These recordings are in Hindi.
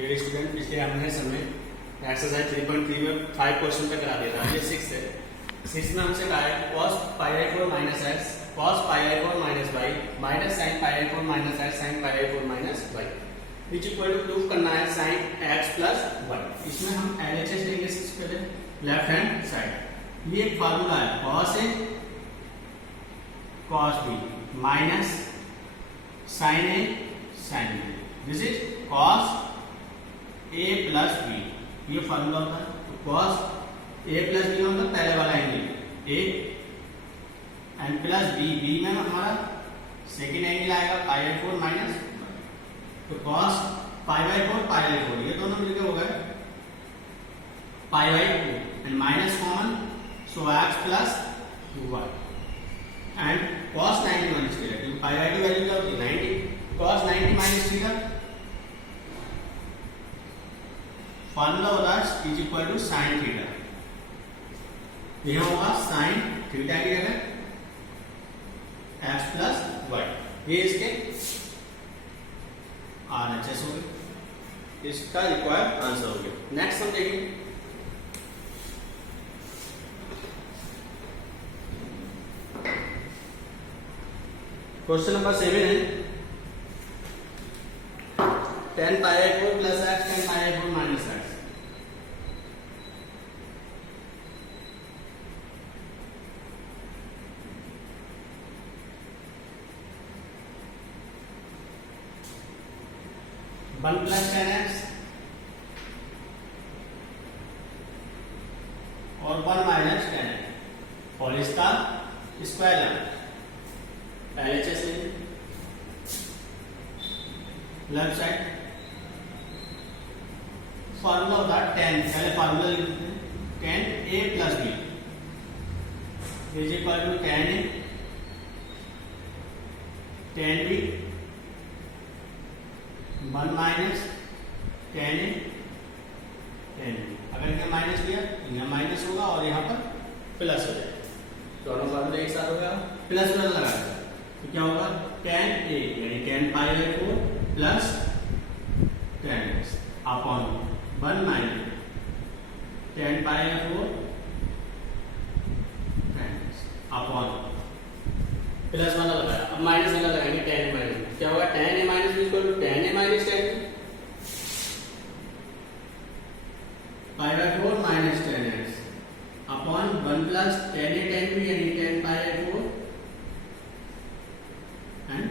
डियर स्टूडेंट, पिछले हमने समय एक्सरसाइज 3.3 में 5 क्वेश्चन तक करा दिया था। ये 6 है। 6 में हमसे कहा है cos πi/4 minus x cos πi/4 minus y minus sin πi/4 minus x sin πi/4 minus y which equal to proof करना है sin x प्लस y। इसमें हम LHS लेंगे सबसे पहले लेफ्ट हैंड साइड। ये एक फार्मूला है cos a cos b minus sin a sin b। This is cos a plus b। ये फार्मूला होता है। तो cos a प्लस b मतलब पहले वाला angle a and plus b में हमारा सेकेंड एंगल आएगा π/4 माइनस। तो cos π/4 π/4 ये दोनों मिलकर हो गए π/2 and minus common so x plus y and cos 90 minus theta क्योंकि π/2 वैल्यू क्या होती है 90। cos 90 माइनस थीटा फार्मूला होता है is equal to sine theta. यह होगा साइन थीटा की जगह एक्स प्लस वाई। ये इसके RHS हो गए। इसका रिक्वायर्ड आंसर हो गया। नेक्स्ट हम देखेंगे क्वेश्चन नंबर 7 है 10 π/4 plus x 10 π/4 minus x। One plus 10x और 1 माइनस 10 और इसका स्क्वायर लेना। LHS लेफ्ट साइड फार्मूला होता है 10। पहले फार्मूला लिख देते हैं 10a plus b is equal to 10a 10b 1 minus 10a 10b। अगर यहाँ माइनस लिया तो यहाँ माइनस होगा और यहाँ पर प्लस हो जाएगा। दोनों फार्मूले एक साथ हो गया प्लस प्लस लगा तो क्या होगा 10a यानी 10 π/4 plus 10x upon 1 minus 10 π/4 10x upon plus वाला लगाया। अब माइनस वाला लगाएंगे 10 माइनस क्या होगा 10a minus equal to 10a minus 10 π/4 minus 10x upon 1 plus 10a 10b यानी 10 π/4 एंड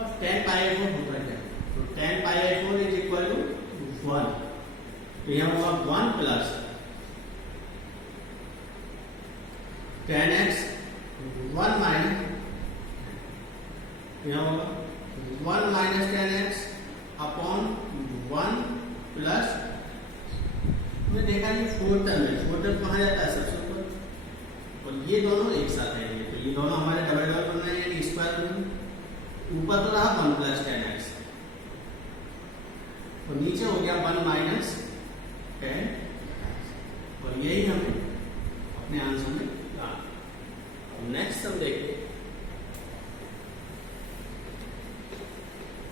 अब 10 π/4 होता है तो 10 π/4 इज इक्वल टू 1। तो यहां होगा 1 प्लस 10x 1 माइनस यहां होगा 1 माइनस 10x अपॉन 1 प्लस हमने देखा ये 4 टर्म है। 4 टर्म कहाँ जाता है सबसे ऊपर और ये दोनों एक साथ आएंगे तो ये दोनों हमारे डबल डबल बनना है यानी स्क्वायर बनेंगे। ऊपर तो रहा 1 प्लस 10x और नीचे हो गया 1 माइनस 10 और यही हमें अपने आंसर में लाना। नेक्स्ट हम देखते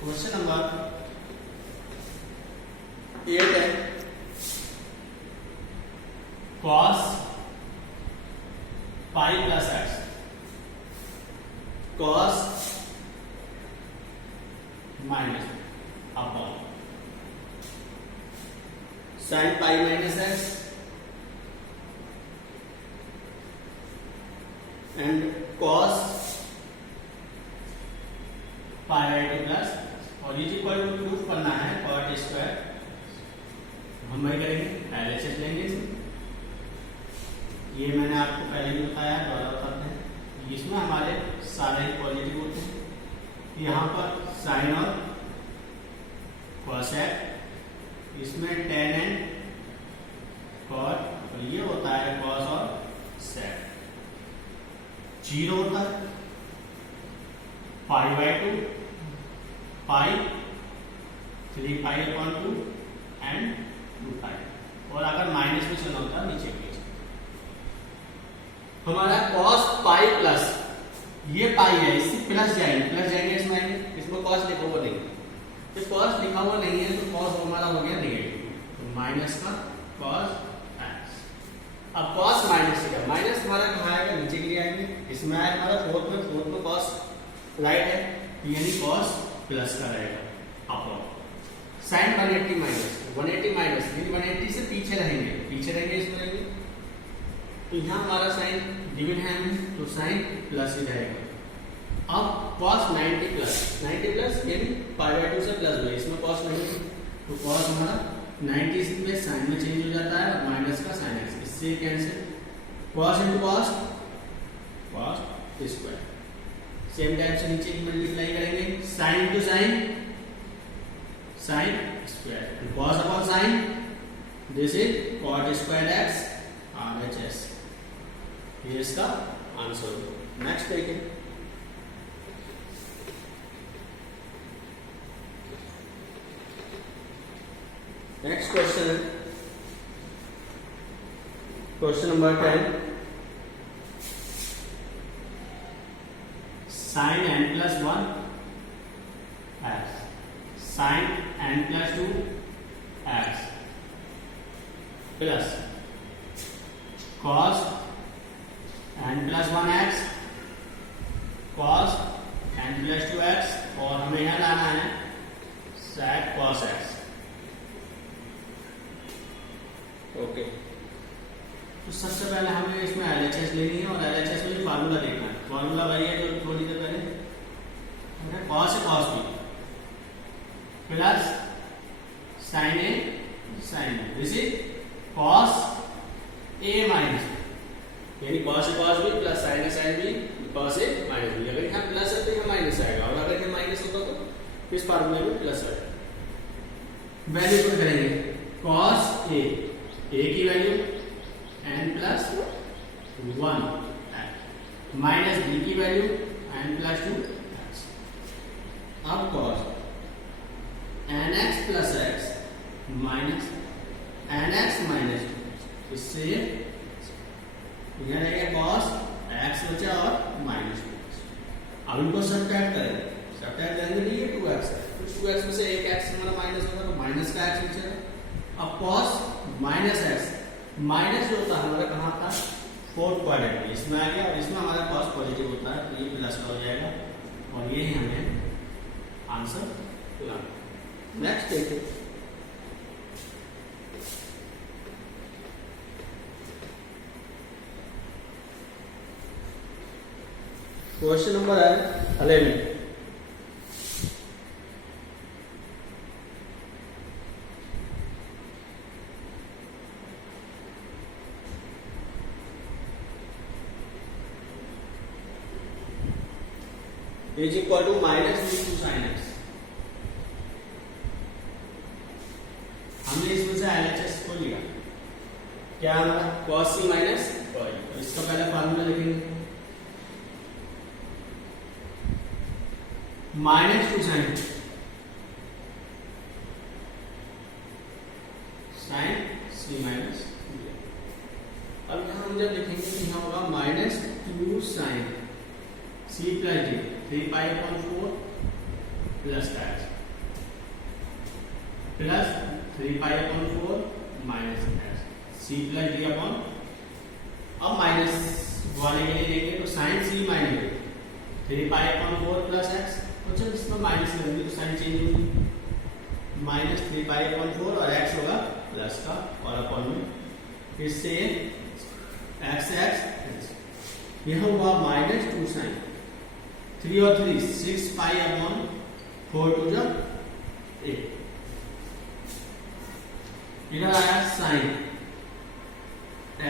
क्वेश्चन नंबर 8 है cos π plus x cos minus upon sin π minus x and cos π/2 plus और इज इक्वल टू प्रूफ करना है cot स्क्वायर। हम वही करेंगे LHS लेंगे। ये मैंने आपको पहले भी बताया दोबारा बताते हैं। इसमें हमारे सारे ही पॉजिटिव होते हैं। यहाँ पर साइन और cosec इसमें tan एंड cot और ये होता है cos और sec। 0 होता है π/2 पाई 3 π/2 एंड 2 पाई और अगर माइनस में चलना होता है नीचे की हमारा cos पाई प्लस ये पाई है इससे प्लस जाएंगे इसमें आएंगे इसमें cos देखो वो देंगे तो कॉस लिखा हुआ नहीं है तो कॉस हमारा हो गया नेगेटिव, तो माइनस का कॉस एक्स। अब कॉस माइनस थीटा, माइनस हमारा कहाँ आएगा, नीचे के लिए आएंगे, इसमें आया हमारा फोर्थ में कॉस राइट है, यानी कॉस प्लस का रहेगा अपॉन साइन 180 माइनस, यानी 180 से पीछे रहेंगे इसमें रहेंगे, तो यहाँ हमारा साइन गिवन है हमें, तो साइन प्लस ही रहेगा। अब cos 90 प्लस यानी π/2 से प्लस हुआ, इसमें cos नहीं है तो cos हमारा 90 में साइन में चेंज हो जाता है, माइनस का साइन x, इससे cancel, cos into cos square. Same type से नीचे की मल्टीप्लाई करेंगे, sine to sine square, cos upon sine, this is cot square x RHS, ये इसका आंसर होगा। नेक्स्ट देखिए, नेक्स्ट क्वेश्चन है question number 10, sine n+1 x sine n+2 x plus cos n+1 x cos n+2 x, और हमें यहां लाना है sec cos x। ओके, तो सबसे पहले हमें इसमें LHS लेनी है और LHS में फार्मूला देखना है। फार्मूला वही है जो थोड़ी देर पहले, cos है cos b plus sin a sin b, this is cos a minus, यानी cos है cos b प्लस sin है sin b cos a minus b। अगर यहाँ प्लस है तो यहाँ माइनस आएगा, और अगर यहाँ माइनस होगा तो इस फार्मूले में प्लस आएगा। वैल्यू को करेंगे, cos a की वैल्यू n+1 माइनस b की वैल्यू n+2 x। अब cos nx plus x minus nx minus 2, इससे यह रहेगा cos x बचा और माइनस 2। अब इनको सब्ट्रैक्ट करेंगे तो ये 2x है, तो 2x में से एक x हमारा माइनस होगा तो माइनस का x बचेगा। अब cos माइनस x, माइनस जो होता है हमारा कहाँ था, फोर्थ क्वाड्रेंट में, इसमें आ गया, और इसमें हमारा cos पॉजिटिव होता है तो ये प्लस का हो जाएगा, और ये ही हमें आंसर लाना। नेक्स्ट देखिए, क्वेश्चन नंबर है 11, is equal to minus b2 sin x। हमने इसमें से LHS को लिया, क्या हमारा cos c माइनस, इसका पहले फार्मूला लिखेंगे, -2 sin c माइनस। अब यहां हम जब लिखेंगे तो यहां होगा -2 sin c plus d 3π/4 plus x plus 3π/4 minus x c plus d upon, अब माइनस वाले के लिए लेंगे तो sin c minus 3π/4 plus x, तो जब इसमें माइनस लेंगे तो साइन चेंज होगी, माइनस 3π/4 और x होगा प्लस का, और अपॉन में इससे x यह हुआ -2 sin 3 और 3 6π/4 टू जब 8, इधर आया साइन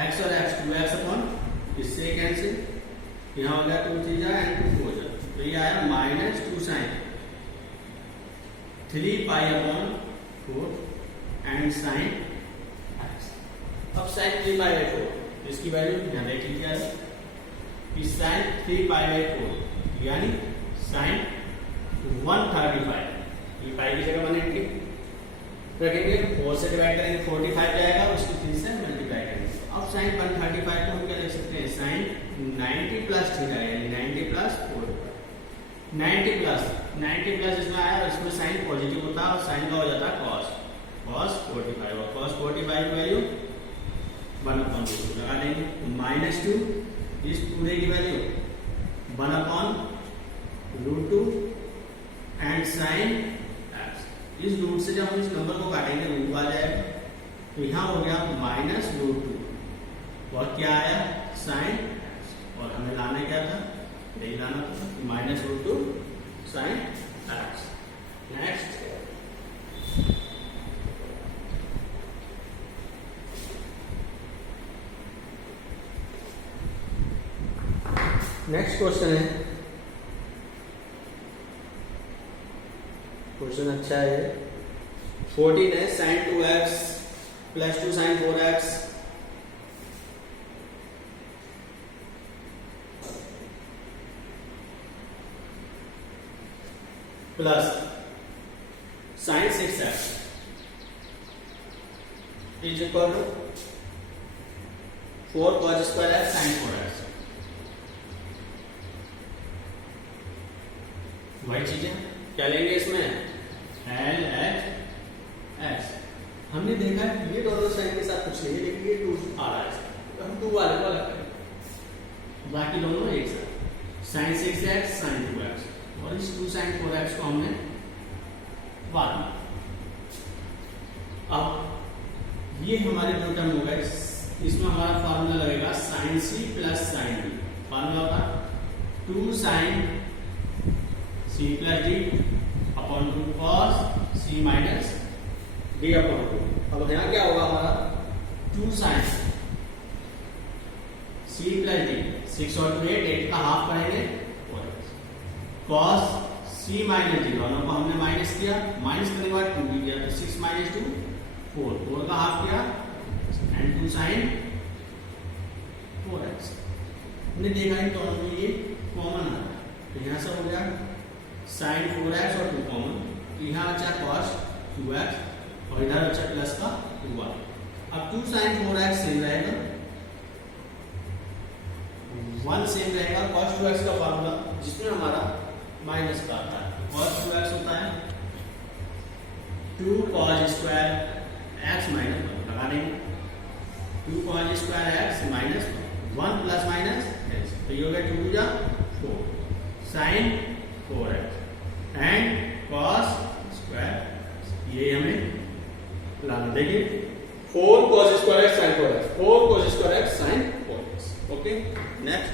x और x 2x अपॉन, इससे कैंसिल, यहाँ हो गया 2 3 एंड 2 4 जा, तो ये आया -2 sin 3π/4 एंड sin x। अब sin 3π/4 इसकी वैल्यू यहाँ देख लीजिए, कि sin 3π/4 यानी sin 135, ये पाई की जगह 180 रखेंगे, 4 से डिवाइड करेंगे 45 जाएगा, उसको 3 से मल्टीप्लाई करेंगे। अब sin 135 को हम क्या लिख सकते हैं, sin 90 प्लस थीटा, यानी 90 प्लस 4, 90 प्लस 90 प्लस इसमें आया और इसमें साइन पॉजिटिव होता है और साइन का हो जाता है कॉस, cos 45 और cos 45 की वैल्यू 1/2 लगा देंगे। -2 इस पूरे की वैल्यू 1/√2 एंड साइन x। इस रूट से जब हम इस नंबर को काटेंगे रूट आ जाएगा, तो यहाँ हो गया -√2 और क्या आया साइन x, और हमें लाना क्या था, यही लाना था -√2 साइन x। नेक्स्ट क्वेश्चन है, क्वेश्चन अच्छा है। 14 है sin 2x plus 2 sin 4x plus sin 6x is equal to 4 cos square x sin 4x। वही चीज है, क्या लेंगे इसमें L X। हमने देखा है ये दोनों साइन के साथ कुछ नहीं है, लेकिन ये 2 आ रहा है, तो हम 2 वाले को अलग करेंगे, बाकी दोनों एक साथ sin 6x sin 2x और इस 2 sin 4x को हमने बाद में। अब ये हमारे दो टर्म हो गए, इसमें हमारा फार्मूला लगेगा sin c plus sin d। Formula होगा 2 sin c plus d upon 2 cos c minus d upon 2। अब यहाँ क्या होगा हमारा 2 sin c प्लस d, 6 और 2 8 का हाफ करेंगे cos c माइनस d, दोनों को हमने माइनस किया, माइनस करने के बाद 2 भी किया, तो 6 माइनस 2 4, 4 का हाफ किया एंड 2 sin 4x। हमने देखा इन दोनों में ये कॉमन आ रहा है, तो यहाँ से हो गया sin 4x और 2 कॉमन, तो यहाँ बचा cos 2x और इधर बचा प्लस का 2y। अब 2 sin 4x सेम रहेगा, 1 सेम रहेगा cos 2x का फार्मूला जिसमें हमारा माइनस का आता है। cos 2x होता है 2 cos स्क्वायर x माइनस 1, लगा देंगे 2 cos square x minus 1 plus minus x, तो ये हो गया 2 जा 4 sin 4x and cos square, ये हमें लाना। देखिए 4 cos square x sin 4x, 4 cos square x sin 4x। Okay, next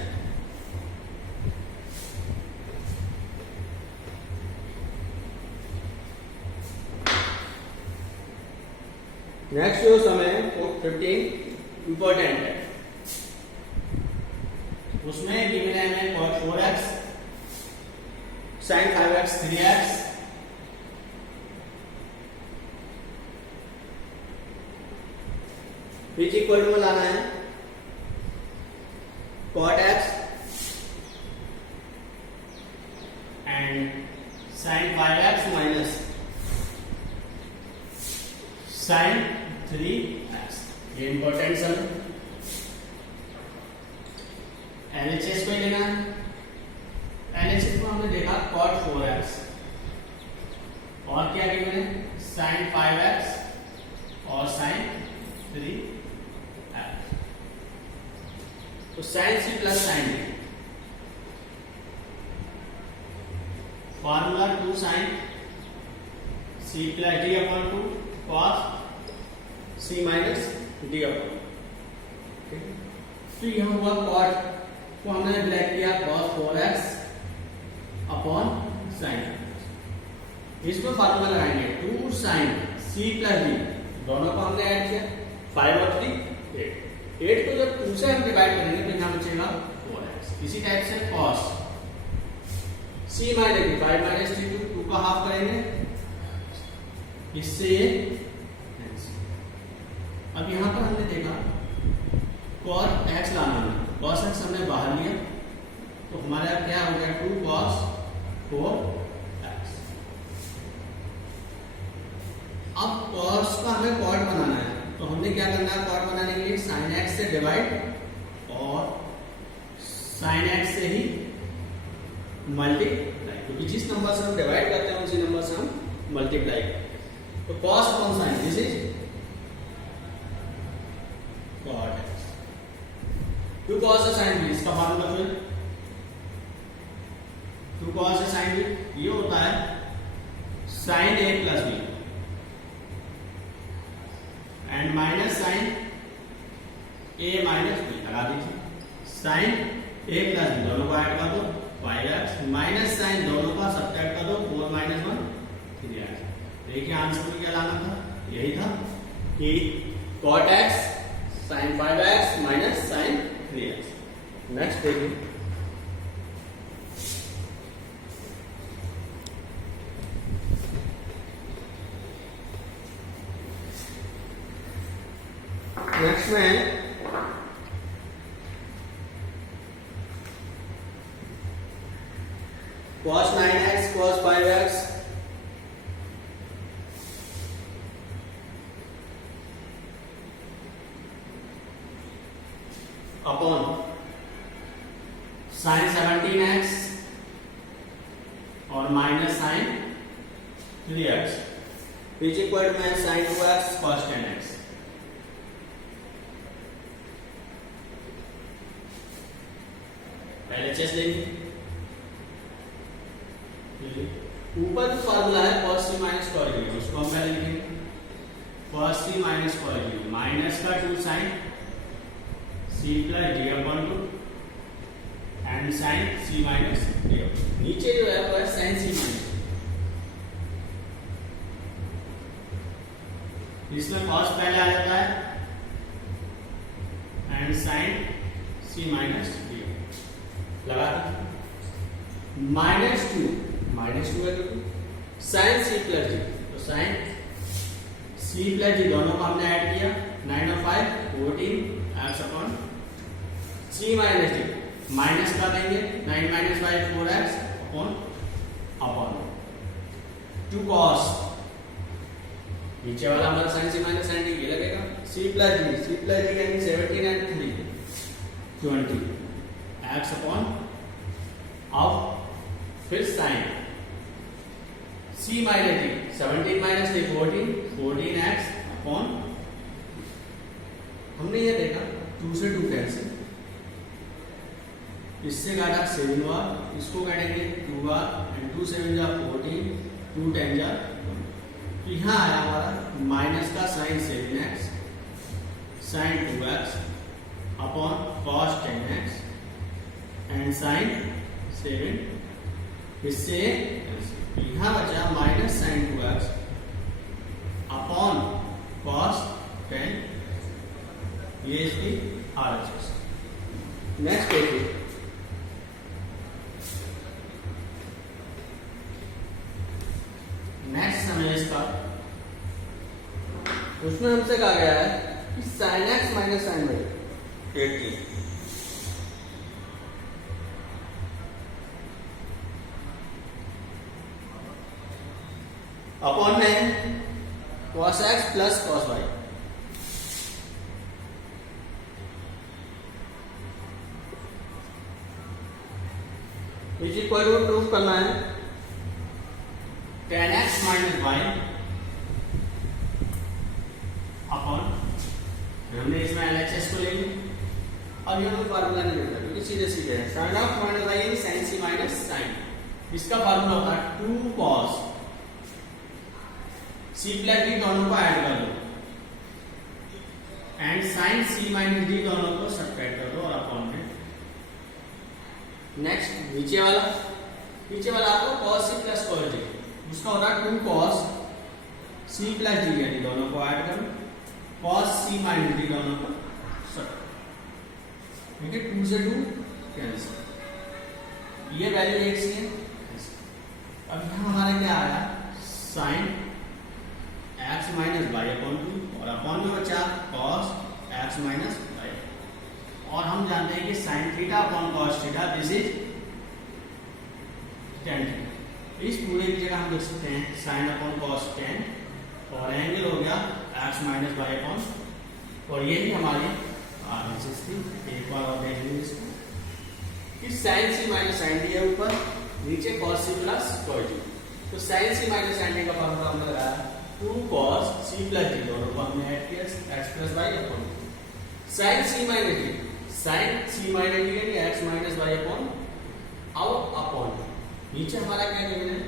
जो समय 15 इंपॉर्टेंट है, उसमें गिवन है हमें cos 4x sin 5x 3x is equal to में लाना है cot x and sin 5x minus sin 3x। ये इंपॉर्टेंट सम LHS को ही लेना है। LHS को हमने देखा cot 4x और क्या गिवन है sin 5x और sin 3x, तो sin c plus sin d, formula 2 sin c plus d upon 2 cos c minus d upon, तो यह हुआ cot को हमने ब्लैक किया cos 4x अपॉन sin। इसमें फार्मूला लगाएंगे 2 sin c प्लस d, दोनों को हमने ऐड किया 5 और 3 8 को जब 2 से हम डिवाइड करेंगे तो यहाँ बचेगा 4x। इसी टाइप से cos c minus d 5 minus 3 2 का हाफ करेंगे, इससे ये। अब यहाँ पर हमने देखा cos x लाना है, cos x हमने बाहर लिया, तो हमारा क्या हो गया 2 cos 4x। अब cos का हमें cot बनाना है, तो हमने क्या करना है cot बनाने के लिए sin x से डिवाइड और sin x से ही मल्टीप्लाई। क्योंकि जिस नंबर से हम डिवाइड करते हैं उसी नंबर से हम मल्टीप्लाई करते हैं। तो cos upon sine, this is cot X. Two cos A sine B, इसका फार्मूला फिर two cos A sine B ये होता है sine A plus B and minus sine A minus B. लगा दीजिए साइन ए प्लस बी दोनों को ऐड कर दो 5x माइनस साइन दोनों का सब्ट्रैक्ट कर दो 4 माइनस 1 3x। देखिए आंसर में क्या लाना था, यही था कि cot x sin 5x minus sin 3x। Next देखिए नेक्स्ट में cos 9x cos 5x upon sin 17x और minus sin 3x which equal to sin 2x cos 10x। LHS लेंगे, ऊपर जो फार्मूला है cos c minus cos u, उसको हम पहले लिखेंगे cos c minus cos u minus का 2 sin c plus d upon 2 and sin c minus d। नीचे जो है वो है sin c माइनस, इसमें cos पहले आ जाता है and sin c minus d लगा माइनस टू है तो साइन सी प्लस डी, तो साइन सी प्लस डी दोनों को हमने ऐड किया 9 और 5 14 एक्स अपॉन सी माइनस डी माइनस कर देंगे 9 minus 5 4 x upon two cos नीचे वाला हमारा साइन सी माइनस साइन डी ये लगेगा सी प्लस डी यानी 17 एंड 3 20 एक्स अपॉन अब फिर sine c minus D 17 minus D 14 X upon हमने ये देखा 2 से 2 कैंसिल, इससे काटा 7 बार, इसको काटेंगे 2 बार एंड 2 7 जा 14 2 10 जा। तो यहाँ आया हमारा माइनस का sine 7x sine 2x upon cos 10x and sine 7, इससे यहां बचा minus sign 2x upon cos 10, ये इसकी RHS। नेक्स्ट देखिए नेक्स्ट समय इसका उसमें हमसे कहा गया है कि sine x minus sine y 18 upon में cos x plus cos y। Is equal to proof करना है tan x minus y upon हमने इसमें LHS को ले लिया और ये तो फार्मूला नहीं मिलता क्योंकि सीधे सीधे है sin x माइनस y यानी sin c माइनस sin। इसका फार्मूला होता है 2 cos c प्लस डी दोनों को ऐड कर लो and sine c minus D दोनों को सब्ट्रैक्ट कर दो और अपॉन में। नेक्स्ट नीचे वाला आपको cos c plus cos d, उसका होता है 2 cos c प्लस d यानी दोनों को ऐड करो cos c माइनस d दोनों को सब्ट्रैक्ट, ठीक है 2 से 2 कैंसिल, ये वैल्यू एक सी है। अब यहाँ हमारा क्या आया sine x minus Y upon 2 और अपॉन में बचा cos x माइनस वाई, और हम जानते हैं कि sine theta upon cos theta this is tan theta. इस पूरे की जगह हम लिख सकते हैं साइन अपॉन cos tan और एंगल हो गया x माइनस वाई अपॉन, और ये ही हमारी RHS थी। एक बार और देख लीजिए इसको कि sine c minus sine D है ऊपर नीचे cos c plus cos d। तो sin c minus sin d का फॉर्मूला हमने लगाया 2 cos c प्लस d, दोनों को हमने ऐड किया x plus y upon sin c minus d, sin c minus d यानी x minus y upon out upon नीचे हमारा क्या गिवन है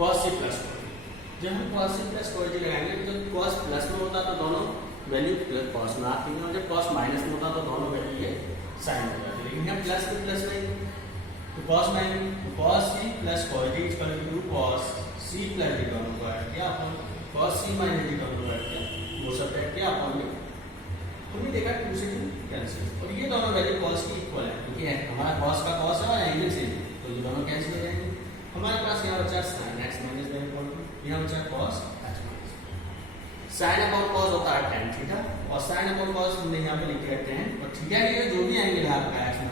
cos c plus cos d। जब हम cos c plus cos d लगाएंगे तो जब cos प्लस में होता तो दोनों वैल्यू cos में आती है, और जब cos माइनस में होता तो दोनों वैल्यू ये sin हो जाती है। लेकिन यहाँ प्लस में प्लस में तो cos minus cos c plus cos d equal to cos c plus d, दोनों को ऐड किया अपन cos c माइनस d दोनों को ऐड किया, वो सब ऐड किया अपन ने, हमने देखा 2 से 2 कैंसिल, और ये दोनों वैल्यू cos की इक्वल है क्योंकि हमारा cos का cos है और एंगल सेम है, तो ये दोनों कैंसिल हो जाएंगे। हमारे पास यहाँ बचा sin x minus y equal to यहाँ बचा cos x minus sin upon cos होता है tan थीटा, और sin अपॉन cos हमने यहाँ पे लिख के रखते हैं, और थीटा के जो भी एंगल है आपका x